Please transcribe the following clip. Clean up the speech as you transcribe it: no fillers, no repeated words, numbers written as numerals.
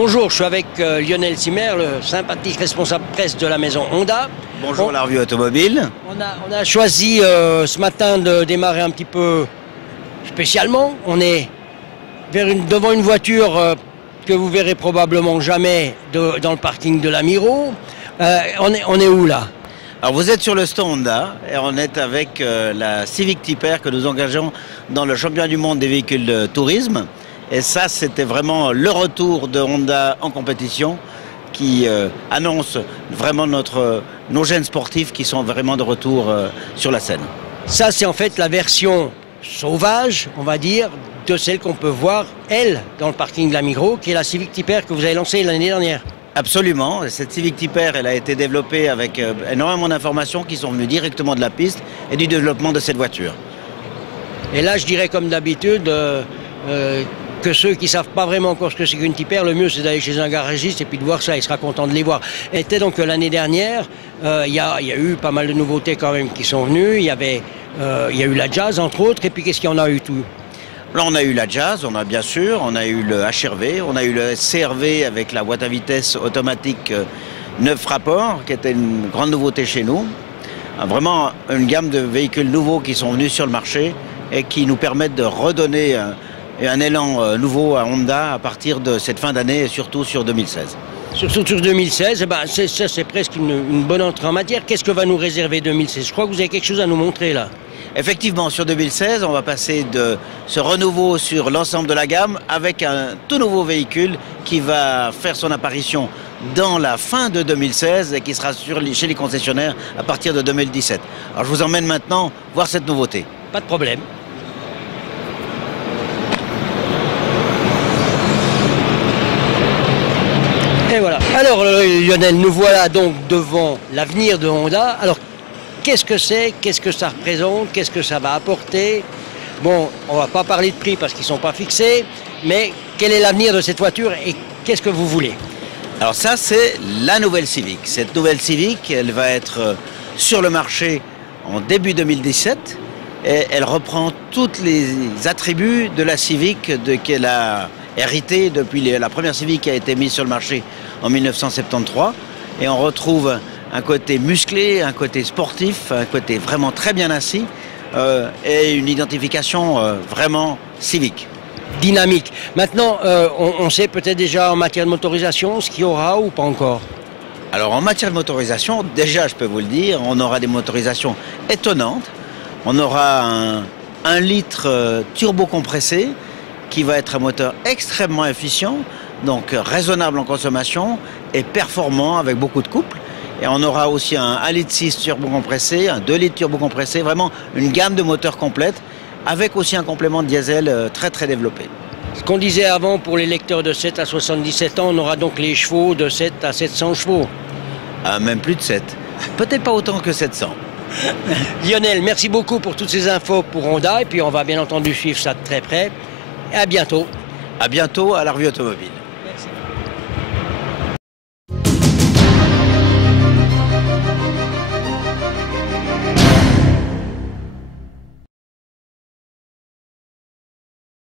Bonjour, je suis avec Lionel Simer, le sympathique responsable presse de la maison Honda. Bonjour la revue automobile. On a choisi ce matin de démarrer un petit peu spécialement. On est devant une voiture que vous verrez probablement jamais dans le parking de la Miro. On est où là? Alors vous êtes sur le stand Honda et on est avec la Civic Type R que nous engageons dans le championnat du monde des véhicules de tourisme. Et ça, c'était vraiment le retour de Honda en compétition qui annonce vraiment nos jeunes sportifs qui sont vraiment de retour sur la scène. Ça, c'est en fait la version sauvage, on va dire, de celle qu'on peut voir, elle, dans le parking de la Migros, qui est la Civic Type R que vous avez lancée l'année dernière. Absolument. Cette Civic Type R, elle a été développée avec énormément d'informations qui sont venues directement de la piste et du développement de cette voiture. Et là, je dirais comme d'habitude, que ceux qui ne savent pas vraiment encore ce que c'est qu'une Type R, le mieux c'est d'aller chez un garagiste et puis de voir ça, il sera content de les voir. Et c'était donc l'année dernière, il y a eu pas mal de nouveautés quand même qui sont venues, il y a eu la Jazz entre autres, et puis qu'est-ce qu'il y en a eu tout? Là, on a eu la Jazz, on a bien sûr, on a eu le HRV, on a eu le CRV avec la boîte à vitesse automatique 9 rapports, qui était une grande nouveauté chez nous. Vraiment une gamme de véhicules nouveaux qui sont venus sur le marché et qui nous permettent de redonner un élan nouveau à Honda à partir de cette fin d'année et surtout sur 2016. Surtout sur 2016, c'est presque une bonne entrée en matière. Qu'est-ce que va nous réserver 2016? Je crois que vous avez quelque chose à nous montrer là. Effectivement, sur 2016, on va passer de ce renouveau sur l'ensemble de la gamme avec un tout nouveau véhicule qui va faire son apparition dans la fin de 2016 et qui sera chez les concessionnaires à partir de 2017. Alors je vous emmène maintenant voir cette nouveauté. Pas de problème. Et voilà. Alors Lionel, nous voilà donc devant l'avenir de Honda. Alors qu'est-ce que c'est? Qu'est-ce que ça représente? Qu'est-ce que ça va apporter? Bon, on ne va pas parler de prix parce qu'ils ne sont pas fixés, mais quel est l'avenir de cette voiture et qu'est-ce que vous voulez? Alors ça, c'est la nouvelle Civic. Cette nouvelle Civic, elle va être sur le marché en début 2017 et elle reprend tous les attributs de la Civic qu'elle a hérité depuis la première Civic qui a été mise sur le marché en 1973. Et on retrouve un côté musclé, un côté sportif, un côté vraiment très bien assis et une identification vraiment civique. Dynamique. Maintenant, on sait peut-être déjà en matière de motorisation ce qu'il y aura ou pas encore? Alors en matière de motorisation, déjà je peux vous le dire, on aura des motorisations étonnantes. On aura un 1 litre turbo compressé qui va être un moteur extrêmement efficient, donc raisonnable en consommation et performant avec beaucoup de couple. Et on aura aussi un 1,6 litre turbo compressé, un 2 litres turbo compressé, vraiment une gamme de moteurs complète, avec aussi un complément de diesel très très développé. Ce qu'on disait avant, pour les lecteurs de 7 à 77 ans, on aura donc les chevaux de 7 à 700 chevaux. Même plus de 7. Peut-être pas autant que 700. Lionel, merci beaucoup pour toutes ces infos pour Honda, et puis on va bien entendu suivre ça de très près. Et à bientôt. À bientôt à la revue automobile.